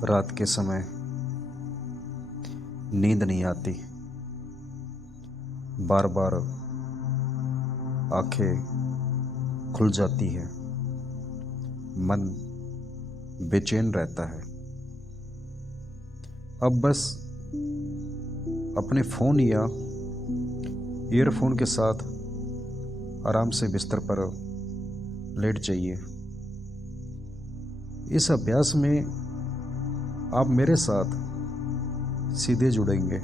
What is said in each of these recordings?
रात के समय नींद नहीं आती। बार बार आंखें खुल जाती है। मन बेचैन रहता है। अब बस अपने फ़ोन या ईयरफोन के साथ आराम से बिस्तर पर लेट जाइए। इस अभ्यास में आप मेरे साथ सीधे जुड़ेंगे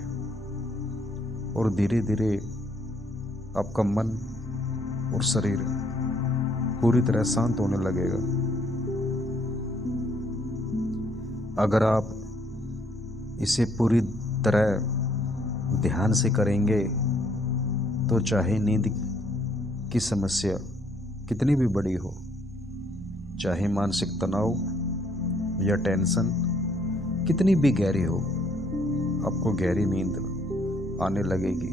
और धीरे धीरे आपका मन और शरीर पूरी तरह शांत होने लगेगा। अगर आप इसे पूरी तरह ध्यान से करेंगे तो चाहे नींद की समस्या कितनी भी बड़ी हो, चाहे मानसिक तनाव या टेंशन कितनी भी गहरी हो, आपको गहरी नींद आने लगेगी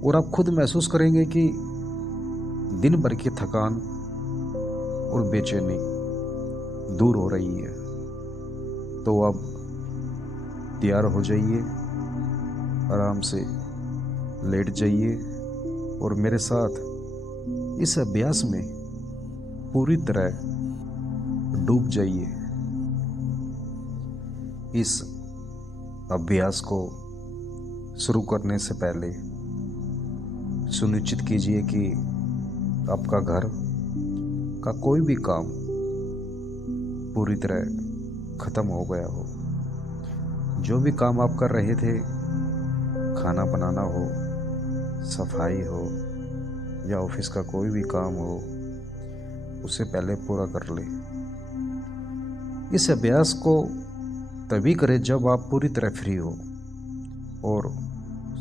और आप खुद महसूस करेंगे कि दिन भर की थकान और बेचैनी दूर हो रही है। तो अब तैयार हो जाइए, आराम से लेट जाइए और मेरे साथ इस अभ्यास में पूरी तरह डूब जाइए। इस अभ्यास को शुरू करने से पहले सुनिश्चित कीजिए कि आपका घर का कोई भी काम पूरी तरह खत्म हो गया हो। जो भी काम आप कर रहे थे, खाना बनाना हो, सफाई हो या ऑफिस का कोई भी काम हो, उसे पहले पूरा कर ले। इस अभ्यास को तभी करें जब आप पूरी तरह फ्री हो और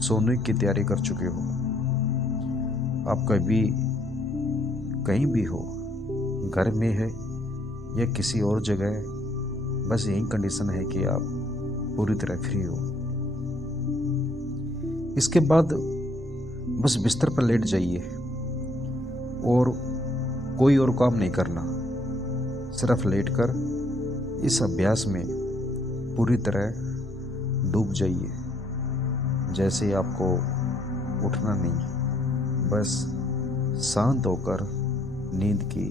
सोने की तैयारी कर चुके हो। आप कभी कहीं भी हो, घर में है या किसी और जगह, बस यही कंडीशन है कि आप पूरी तरह फ्री हो। इसके बाद बस बिस्तर पर लेट जाइए और कोई और काम नहीं करना। सिर्फ लेटकर इस अभ्यास में पूरी तरह डूब जाइए। जैसे आपको उठना नहीं, बस शांत होकर नींद की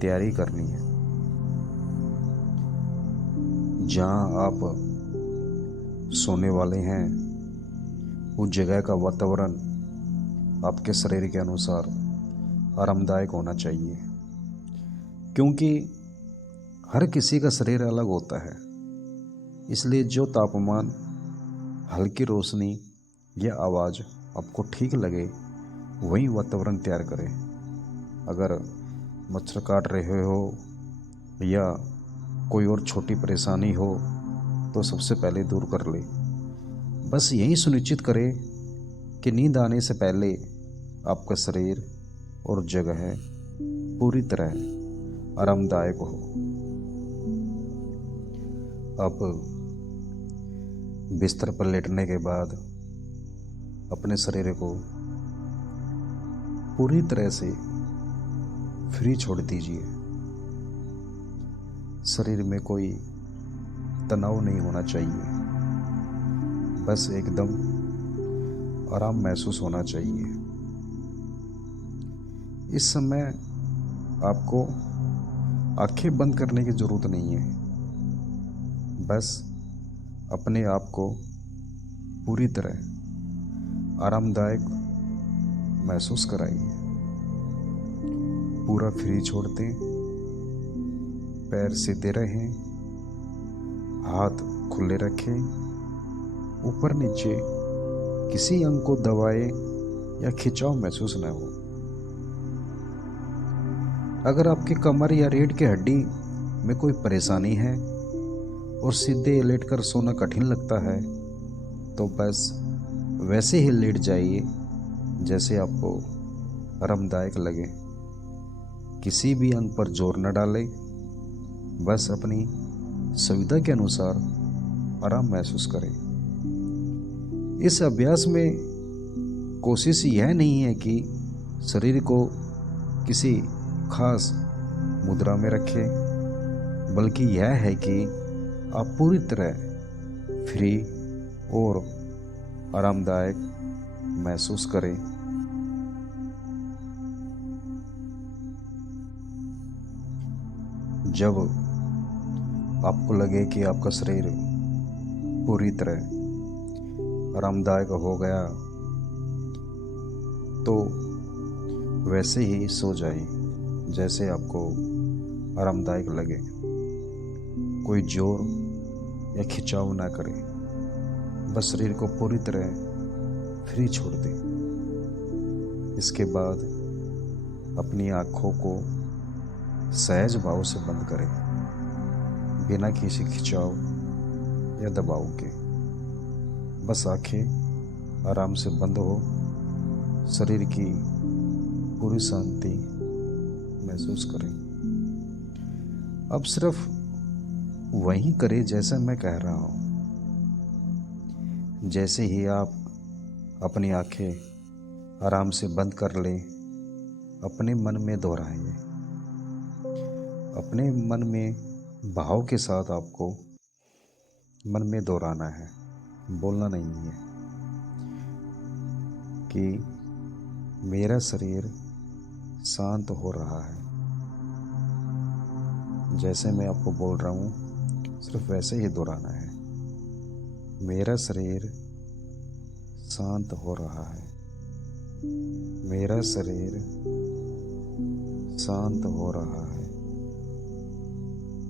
तैयारी करनी है। जहाँ आप सोने वाले हैं उस जगह का वातावरण आपके शरीर के अनुसार आरामदायक होना चाहिए, क्योंकि हर किसी का शरीर अलग होता है। इसलिए जो तापमान, हल्की रोशनी या आवाज़ आपको ठीक लगे वही वातावरण तैयार करें। अगर मच्छर काट रहे हो या कोई और छोटी परेशानी हो तो सबसे पहले दूर कर ले। बस यही सुनिश्चित करें कि नींद आने से पहले आपका शरीर और जगह पूरी तरह आरामदायक हो। अब बिस्तर पर लेटने के बाद अपने शरीर को पूरी तरह से फ्री छोड़ दीजिए। शरीर में कोई तनाव नहीं होना चाहिए, बस एकदम आराम महसूस होना चाहिए। इस समय आपको आंखें बंद करने की ज़रूरत नहीं है। बस अपने आप को पूरी तरह आरामदायक महसूस कराइए। पूरा फ्री छोड़ दें, पैर सीधे रहें, हाथ खुले रखें, ऊपर नीचे किसी अंग को दबाएं या खिंचाव महसूस न हो। अगर आपकी कमर या रीढ़ की हड्डी में कोई परेशानी है और सीधे लेटकर सोना कठिन लगता है तो बस वैसे ही लेट जाइए जैसे आपको आरामदायक लगे। किसी भी अंग पर जोर न डालें, बस अपनी सुविधा के अनुसार आराम महसूस करें। इस अभ्यास में कोशिश यह नहीं है कि शरीर को किसी खास मुद्रा में रखें बल्कि यह है कि आप पूरी तरह फ्री और आरामदायक महसूस करें। जब आपको लगे कि आपका शरीर पूरी तरह आरामदायक हो गया, तो वैसे ही सो जाए जैसे आपको आरामदायक लगे। कोई जोर या खिंचाव ना करें, बस शरीर को पूरी तरह फ्री छोड़ दें। इसके बाद अपनी आँखों को सहज भाव से बंद करें, बिना किसी खिंचाव या दबाव के। बस आंखें आराम से बंद हो, शरीर की पूरी शांति महसूस करें। अब सिर्फ वही करें जैसा मैं कह रहा हूँ। जैसे ही आप अपनी आंखें आराम से बंद कर लें, अपने मन में दोहराएं। अपने मन में भाव के साथ आपको मन में दोहराना है, बोलना नहीं है कि मेरा शरीर शांत हो रहा है। जैसे मैं आपको बोल रहा हूँ, सिर्फ वैसे ही दोहराना है। मेरा शरीर शांत हो रहा है। मेरा शरीर शांत हो रहा है।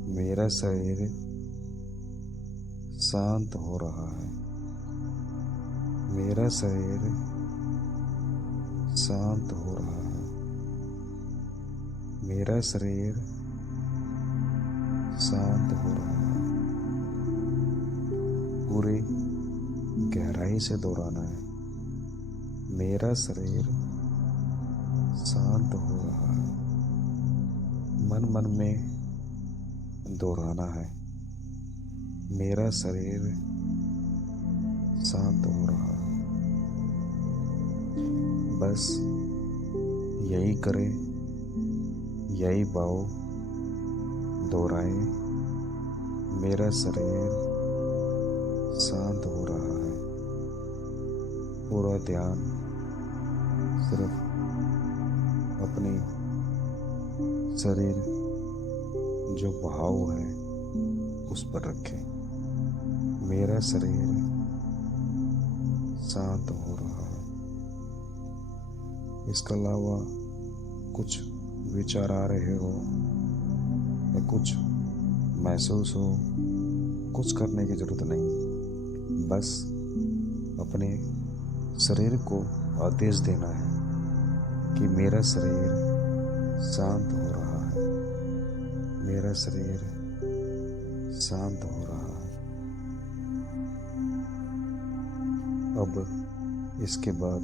मेरा शरीर शांत हो रहा है। मेरा शरीर शांत हो रहा है। मेरा शरीर शांत हो रहा है। पूरी गहराई से दोहराना है। मेरा शरीर शांत हो रहा है। मन मन में दोहराना है, मेरा शरीर शांत हो रहा है। बस यही करें, यही भाव दोहराएं। मेरा शरीर शांत हो रहा है। पूरा ध्यान सिर्फ अपने शरीर जो भाव है उस पर रखें। मेरा शरीर शांत हो रहा है। इसके अलावा कुछ विचार आ रहे हो या कुछ महसूस हो, कुछ करने की जरूरत नहीं। बस अपने शरीर को आदेश देना है कि मेरा शरीर शांत हो रहा है। मेरा शरीर शांत हो रहा है। अब इसके बाद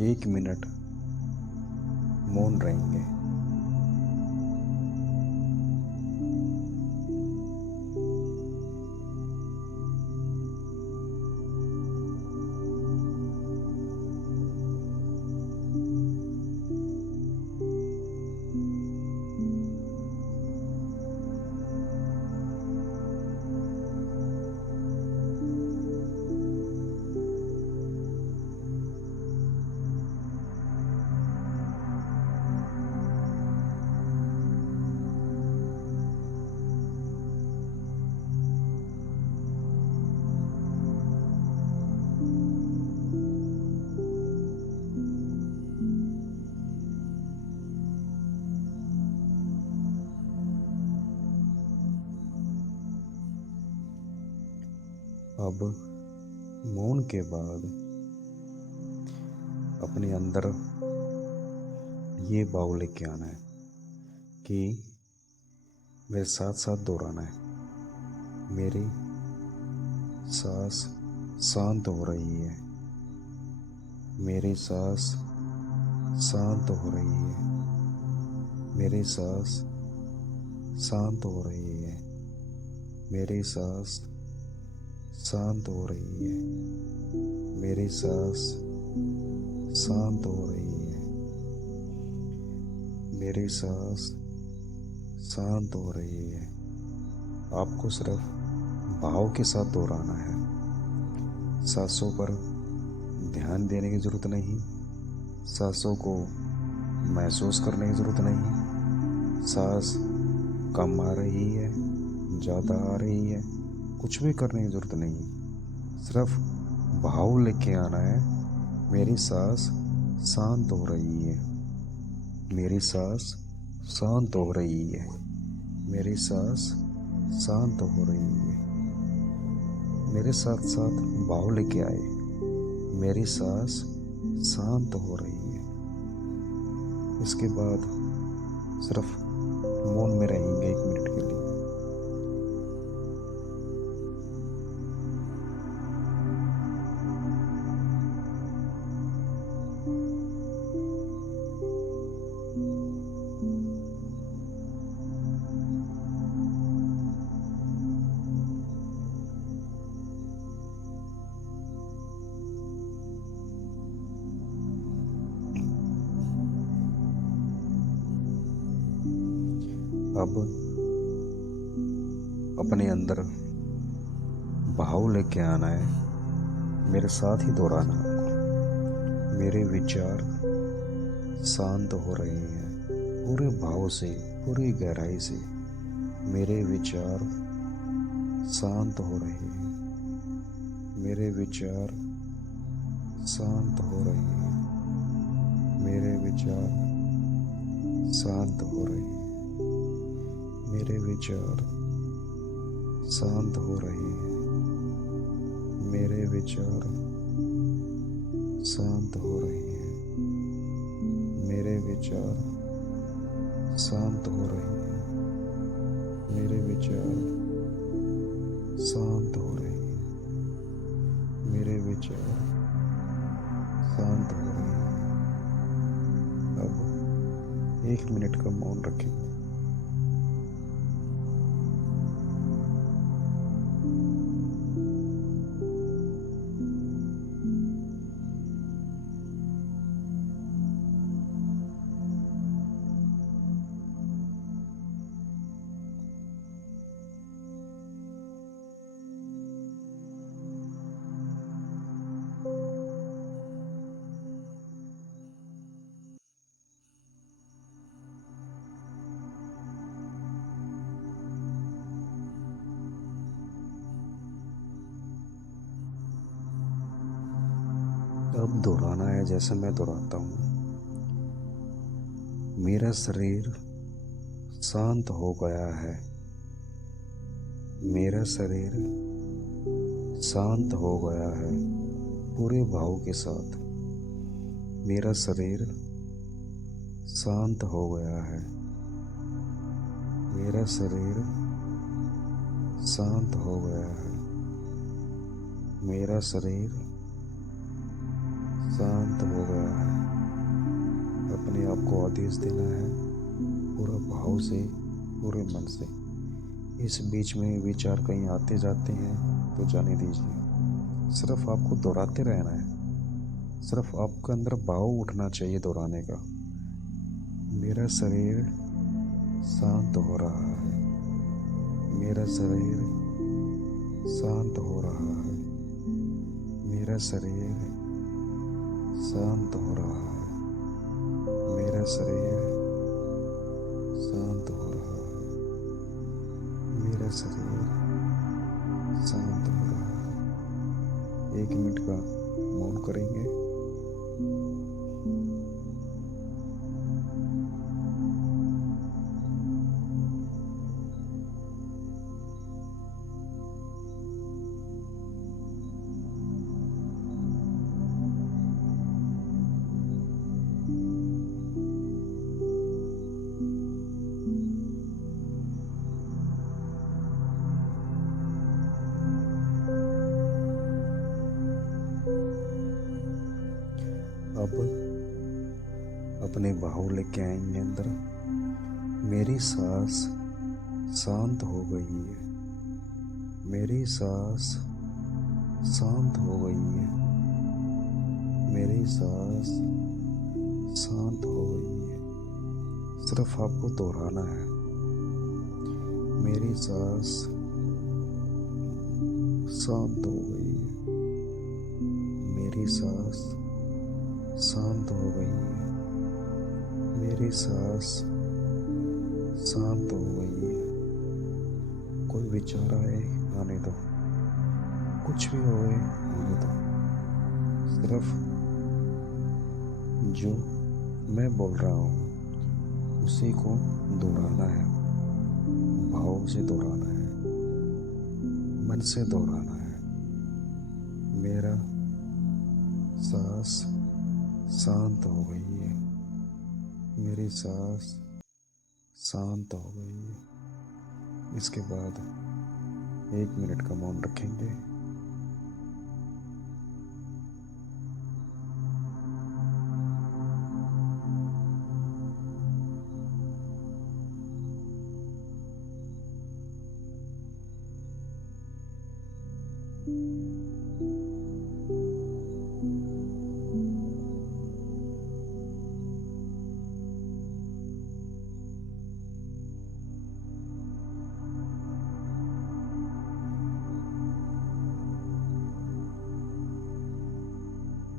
1 मिनट मौन रहेंगे। अब मौन के बाद अपने अंदर ये भाव लेके आना है कि मेरे साथ साथ दोहराना है। मेरी सांस शांत हो रही है। मेरी सांस शांत हो रही है। मेरी सांस शांत हो रही है। मेरी सांस शांत हो रही है। मेरी सांस शांत हो रही है। मेरी सांस शांत हो रही है। आपको सिर्फ भाव के साथ दोहराना है। सांसों पर ध्यान देने की ज़रूरत नहीं, सांसों को महसूस करने की ज़रूरत नहीं। सांस कम आ रही है, ज़्यादा आ रही है, कुछ भी करने की ज़रूरत नहीं। सिर्फ भाव लेके आना है। मेरी सांस शांत हो रही है, मेरी सांस शांत हो रही है, मेरी सांस शांत हो रही है। मेरे साथ साथ भाव लेके आए, मेरी सांस शांत हो रही है। इसके बाद सिर्फ मौन में रहेंगे 1 मिनट के लिए। अब अपने अंदर भाव लेके आना है, मेरे साथ ही दोहराना है आपको। मेरे विचार शांत हो रहे हैं, पूरे भाव से, पूरी गहराई से मेरे विचार शांत हो रहे हैं, मेरे विचार शांत हो रहे हैं, मेरे विचार शांत हो रहे हैं, मेरे विचार शांत हो रहे हैं, मेरे विचार शांत हो रहे हैं, मेरे विचार शांत हो रहे हैं, मेरे विचार शांत हो रहे हैं, मेरे विचार शांत हो रहे हैं। अब 1 मिनट का मौन रखेंगे। अब दोहराना है जैसे मैं दोहराता हूँ। मेरा शरीर शांत हो गया है, मेरा शरीर शांत हो गया है, पूरे भाव के साथ। मेरा शरीर शांत हो गया है, मेरा शरीर शांत हो गया है, मेरा शरीर शांत हो गया है। अपने आप को आदेश देना है, पूरा भाव से, पूरे मन से। इस बीच में विचार कहीं आते जाते हैं तो जाने दीजिए। सिर्फ आपको दोहराते रहना है, सिर्फ आपके अंदर भाव उठना चाहिए दोहराने का। मेरा शरीर शांत हो रहा है, मेरा शरीर शांत हो रहा है, मेरा शरीर शांत हो रहा है, मेरा शरीर शांत हो रहा है, मेरा शरीर शांत हो रहा है। 1 मिनट का मौन करेंगे। अब अपने भाव लेके आएंगे अंदर। मेरी सांस शांत हो गई है, मेरी सांस शांत हो गई है, मेरी सांस शांत हो गई है। सिर्फ आपको दोहराना है, मेरी सांस शांत हो गई है। मेरी सांस शांत हो गई है। मेरी सांस शांत हो गई है। कोई विचार आए आने दो, कुछ भी होए होने दो। सिर्फ जो मैं बोल रहा हूँ उसी को दोहराना है, भाव से दोहराना है, मन से दोहराना है। मेरा सांस शांत हो गई है। मेरी सांस शांत हो गई है। इसके बाद 1 मिनट का मौन रखेंगे।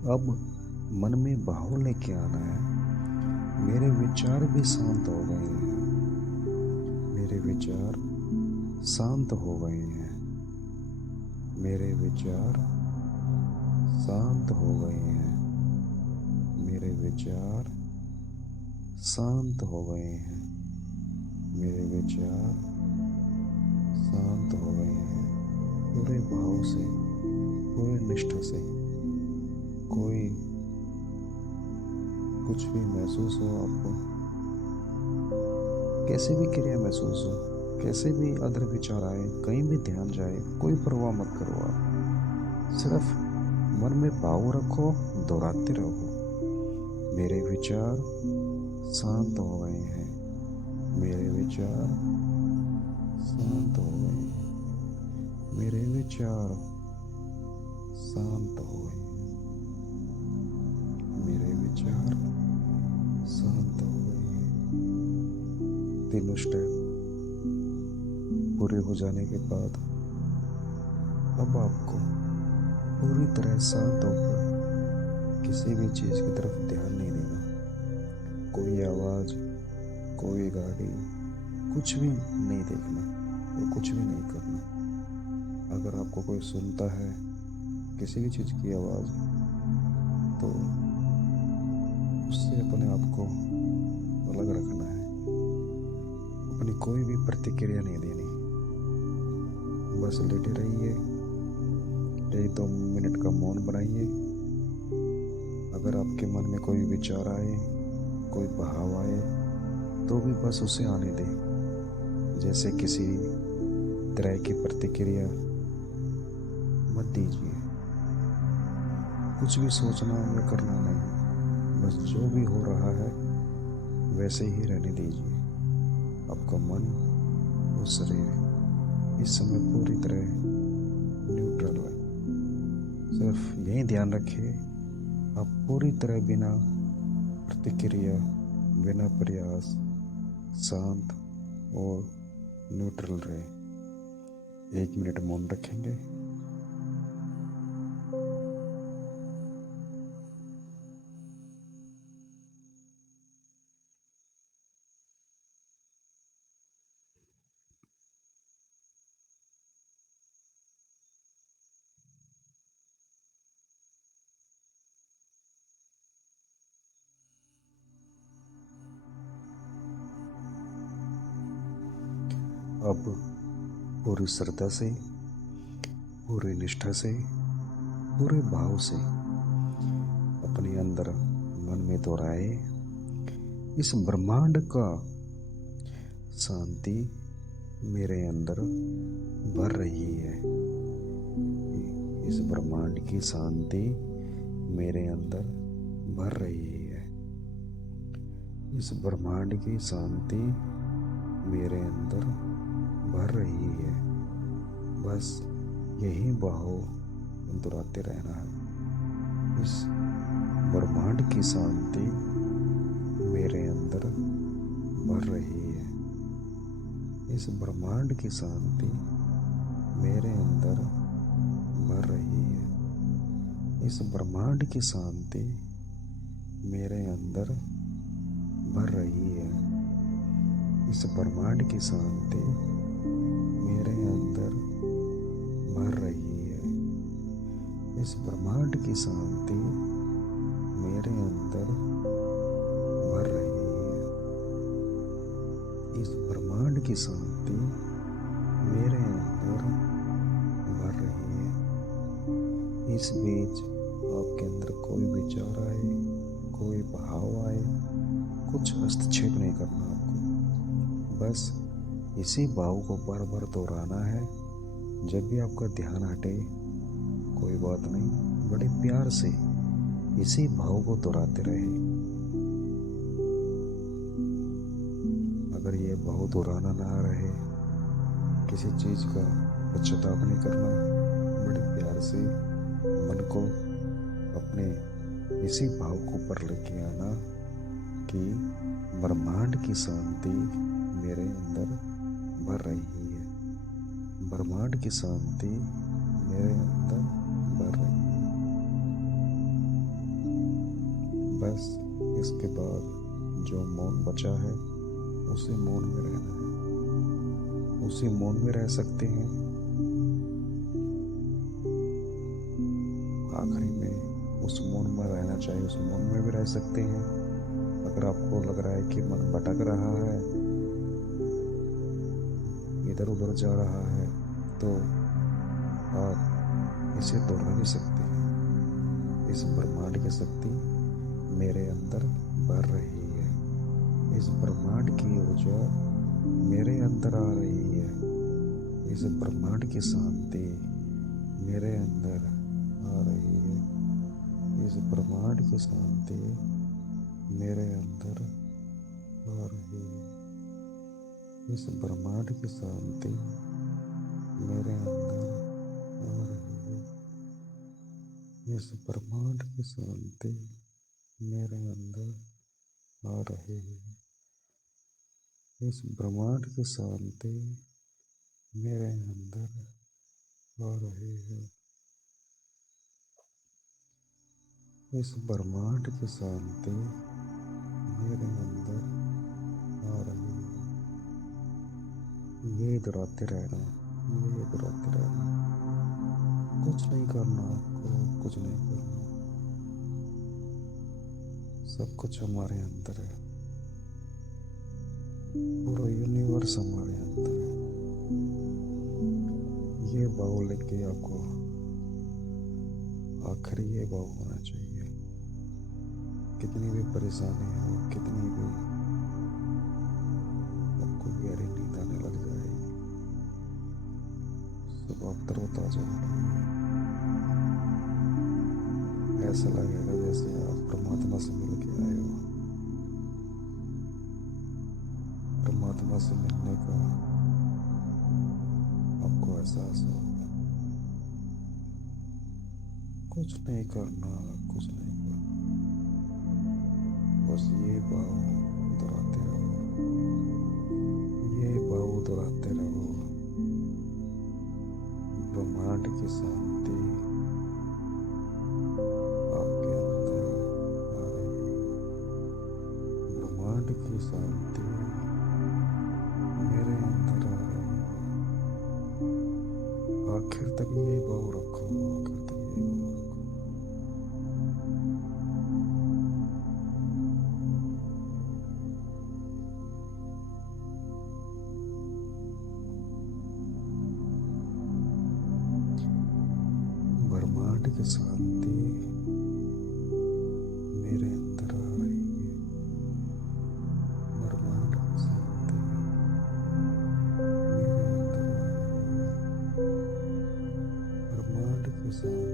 अब मन में भाव लेके आना है। मेरे विचार भी शांत हो गए हैं। मेरे विचार शांत हो गए हैं। मेरे विचार शांत हो गए हैं। मेरे विचार शांत हो गए हैं। मेरे विचार शांत हो गए हैं। पूरे भाव से, पूरे निष्ठा से, कोई कुछ भी महसूस हो आपको, कैसी भी क्रिया महसूस हो, कैसे भी अदर विचार आए, कहीं भी ध्यान जाए, कोई परवाह मत करो। आप सिर्फ मन में भाव रखो, दोहराते रहो। मेरे विचार शांत हो गए हैं। मेरे विचार शांत हो गए हैं। मेरे विचार शांत हो गए हैं। मेरे विचार शांत हो गए हैं। 3 स्टेप पूरे हो जाने के बाद अब आपको पूरी तरह शांत होकर किसी भी चीज़ की तरफ ध्यान नहीं देना। कोई आवाज़, कोई गाड़ी, कुछ भी नहीं देखना और कुछ भी नहीं करना। अगर आपको कोई सुनता है किसी भी चीज़ की आवाज़, तो उससे अपने आप को अलग रखना है। अपनी कोई भी प्रतिक्रिया नहीं देनी। बस लेटे रहिए। 1-2 मिनट का मौन बनाइए। अगर आपके मन में कोई विचार आए, कोई भाव आए, तो भी बस उसे आने दें। जैसे किसी तरह की प्रतिक्रिया मत दीजिए। कुछ भी सोचना या करना नहीं। बस जो भी हो रहा है वैसे ही रहने दीजिए। आपका मन और शरीर इस समय पूरी तरह न्यूट्रल है। सिर्फ यही ध्यान रखिए, आप पूरी तरह बिना प्रतिक्रिया, बिना प्रयास, शांत और न्यूट्रल रहे। 1 मिनट मौन रखेंगे। अब पूरी श्रद्धा से, पूरी निष्ठा से, पूरे भाव से अपने अंदर मन में दोहराए, इस ब्रह्मांड का शांति मेरे अंदर भर रही है। इस ब्रह्मांड की शांति मेरे अंदर भर रही है। इस ब्रह्मांड की शांति मेरे अंदर भर रही है। बस यही भाव दोहराते रहना है। इस ब्रह्मांड की शांति मेरे अंदर भर रही है। इस ब्रह्मांड की शांति मेरे अंदर भर रही है। इस ब्रह्मांड की शांति मेरे अंदर भर रही है। इस ब्रह्मांड की शांति मेरे अंदर भर रही है। इस ब्रह्मांड की शांति मेरे अंदर भर रही है। इस ब्रह्मांड की शांति मेरे अंदर भर रही है। इस बीच आपके अंदर कोई विचार आए, कोई भाव आए, कुछ हस्तक्षेप नहीं करना आपको। बस इसी भाव को बार बार दोहराना है। जब भी आपका ध्यान हटे, कोई बात नहीं, बड़े प्यार से इसी भाव को दोहराते रहे। अगर ये भाव दोहराना ना रहे, किसी चीज का पश्चाताप नहीं करना, बड़े प्यार से मन को अपने इसी भाव को ऊपर लेके आना कि ब्रह्मांड की शांति मेरे अंदर भर रही है। ब्रह्मांड की शांति मेरे अंदर भर रही है। बस इसके बाद जो मौन बचा है उसी मौन में रहना है। उसी मौन में रह सकते हैं। आखिरी में उस मौन में रहना चाहिए, उस मौन में भी रह सकते हैं। अगर आपको लग रहा है कि मन भटक रहा है, इधर उधर जा रहा है, तो आप इसे दोहरा भी सकते हैं। इस ब्रह्मांड की शक्ति मेरे अंदर भर रही है। इस ब्रह्मांड की ऊर्जा मेरे अंदर आ रही है। इस ब्रह्मांड की शांति मेरे अंदर आ रही है। इस ब्रह्मांड की शांति मेरे अंदर आ रही है। इस ब्रह्मांड की शांति मेरे अंदर आ रही है। इस ब्रह्मांड की शांति मेरे अंदर आ रही है। इस ब्रह्मांड की शांति मेरे अंदर आ रही है। इस ब्रह्मांड की शांति मेरे अंदर आ रही है। ये दोहराते रहना, ये दोहराते रहना। कुछ नहीं करना आपको, कुछ नहीं करना। सब कुछ हमारे अंदर है। पूरा यूनिवर्स हमारे अंदर है। ये भाव लेके आपको आखिरी ये भाव होना चाहिए। कितनी भी परेशानी हो, कितनी भी आपको गहरी नींद आने लग जाएगी, सब आप तरोताजा हो जाएंगे। ऐसा लगेगा जैसे आप परमात्मा से मिल के आए हो। परमात्मा से मिलने का आपको एहसास होगा। कुछ नहीं करना, कुछ नहीं करना, बस ये भाव दोहराते रहो, ये भाव दोहराते रहो। ब्रह्मांड की शांति आपके अंदर आ रही है। ब्रह्मांड की शांति मेरे अंदर आ रही है। आखिर तक ये भाव रखो, आखिर तक ये भाव रखो। ब्रह्मांड की शांति मेरे अंदर आ रही है। ब्रह्मांड की शांति मेरे अंदर आ रही है। ब्रह्मांड की शांति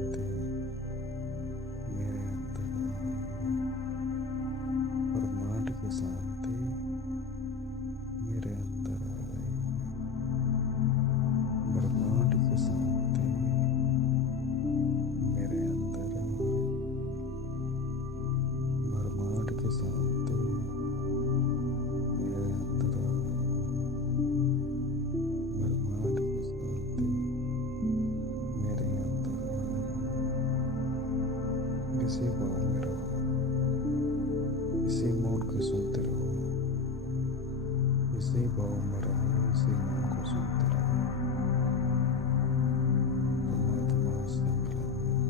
मेरे अंदर आ रही है। ब्रह्मांड की शांति मेरे अंदर आ रही है। ब्रह्मांड की शांति मेरे अंदर जैसे बहुउम्र रहो वैसे मन को सुनते रहो। परमात्मा से मिलेंगे,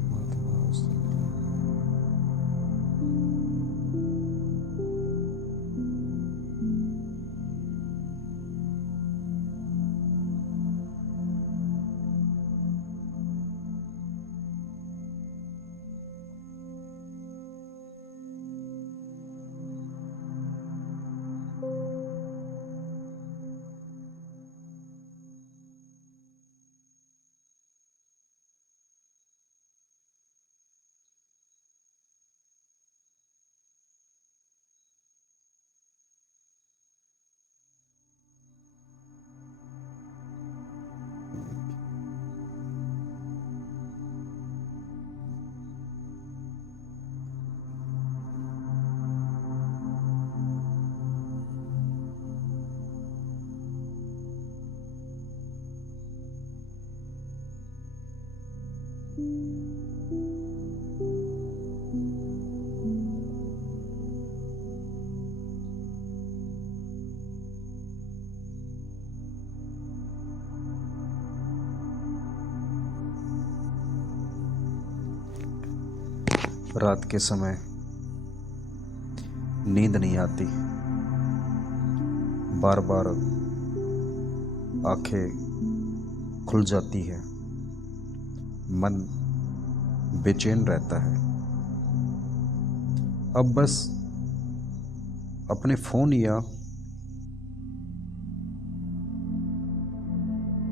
परमात्मा से मिलेंगे। रात के समय नींद नहीं आती, बार बार आंखें खुल जाती है, मन बेचैन रहता है। अब बस अपने फ़ोन या